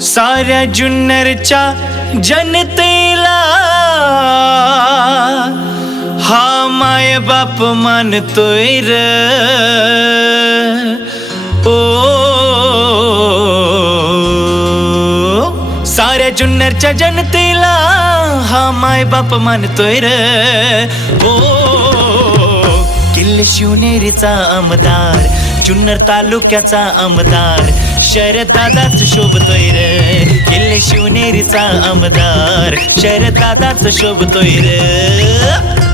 साऱ्या जुन्नरच्या जनतेला. हा माय बाप मानतोय र. ओ. साऱ्या जुन्नरच्या जनतेला हा माय बाप मानतोय र. ओ. किल्ले शिवनेरीचा आमदार जुन्नर तालुक्याचा आमदार शरदादाच शोभतोय रे. किल्ले शिवनेरीचा आमदार. शरदादाच शोभतोय रे.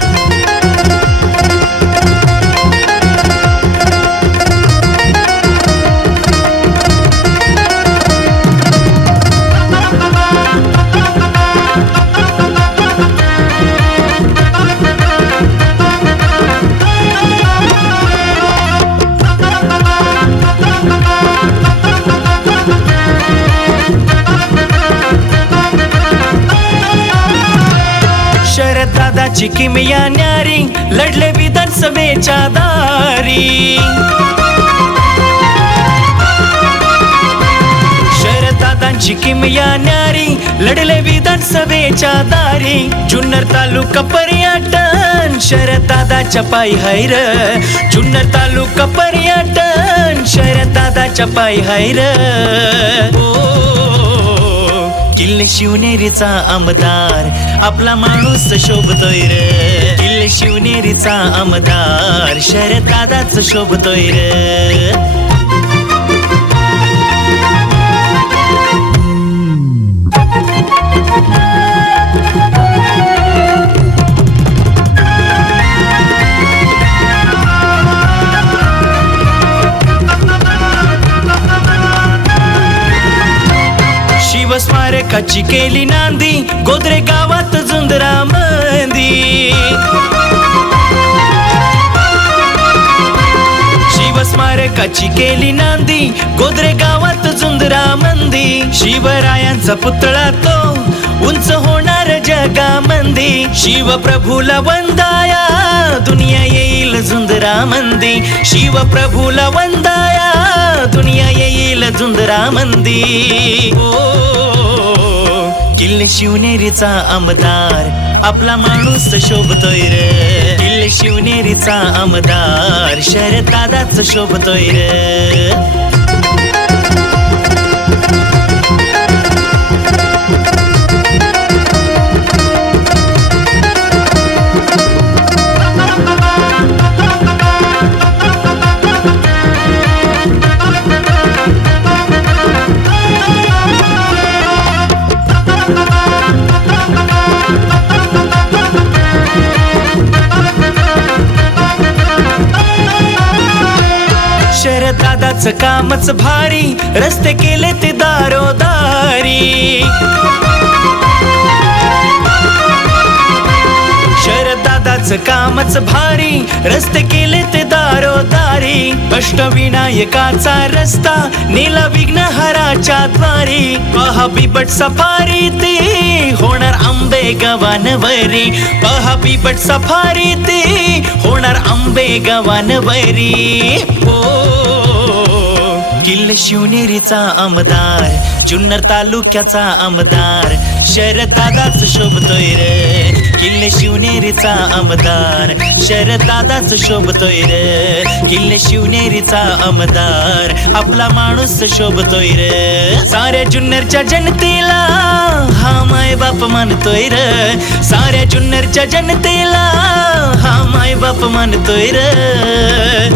दादाची किमया न्यारी लढले विधानसभेच्या दारी. शरदादांची किमया न्यारी लढले विधानसभेच्या दारी. जुन्नर तालुका पर्यटन शरदादाच्या पायी हैर जुन्नर तालुका पर्यटन शरदादाच्या पायी हैर ओ किल्ले शिवनेरीचा आमदार. आपला माणूस शोभतोय रे. किल्ले शिवनेरीचा आमदार. शरद दादाच शोभतोय रे. शिवस्मारकाची केली नांदी गोदरे गावात जुंदरा मंदी. शिवस्मारकाची केली नांदी गोदरे गावात जुंदरा मंदी. शिवरायांचा पुतळा तो उंच होणार जगामंदी शिवप्रभूला वंदाया दुनिया येईल जुंदरा मंदी. शिवप्रभूला वंदाया दुनिया येईल जुंदरा मंदी. किल्ले शिवनेरीचा आमदार. आपला माणूस शोभतोय रे. किल्ले शिवनेरीचा आमदार. शरद दादाच शोभतोय रे. दादाच कामच भारी रस्ते केले ते दारोदारी. शरद दादाच कामच भारी रस्ते केले ते दारोदारी. अष्टविनायकाचा रस्ता नेला विघ्नहराच्या द्वारी. पहा बिबट सफारी ते होणार आंबे गवानवरी पहा बिबट सफारी ते होणार आंबे गवानवरी ओ किल्ले शिवनेरीचा आमदार जुन्नर तालुक्याचा आमदार शरदादाच शोभतोय रे. किल्ले शिवनेरीचा आमदार शरदादाच शोभतोय रे. किल्ले शिवनेरीचा आमदार आपला माणूस शोभतोय रे. साऱ्या जुन्नरच्या जनतेला हा माय बाप मानतोय रे. साऱ्या जुन्नरच्या जनतेला हा माय बाप मानतोय रे.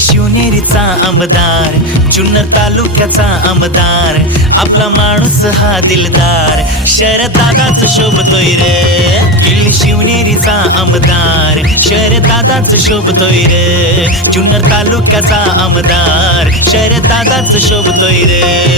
शिवनेरीचा आमदार जुन्नर तालुक्याचा आमदार आपला माणूस हा दिलदार शरदादाच शोभतोय रे. किल्ली शिवनेरीचा आमदार शरदादाच शोभतोय रे. जुन्नर तालुक्याचा आमदार शरदादाच शोभतोय रे.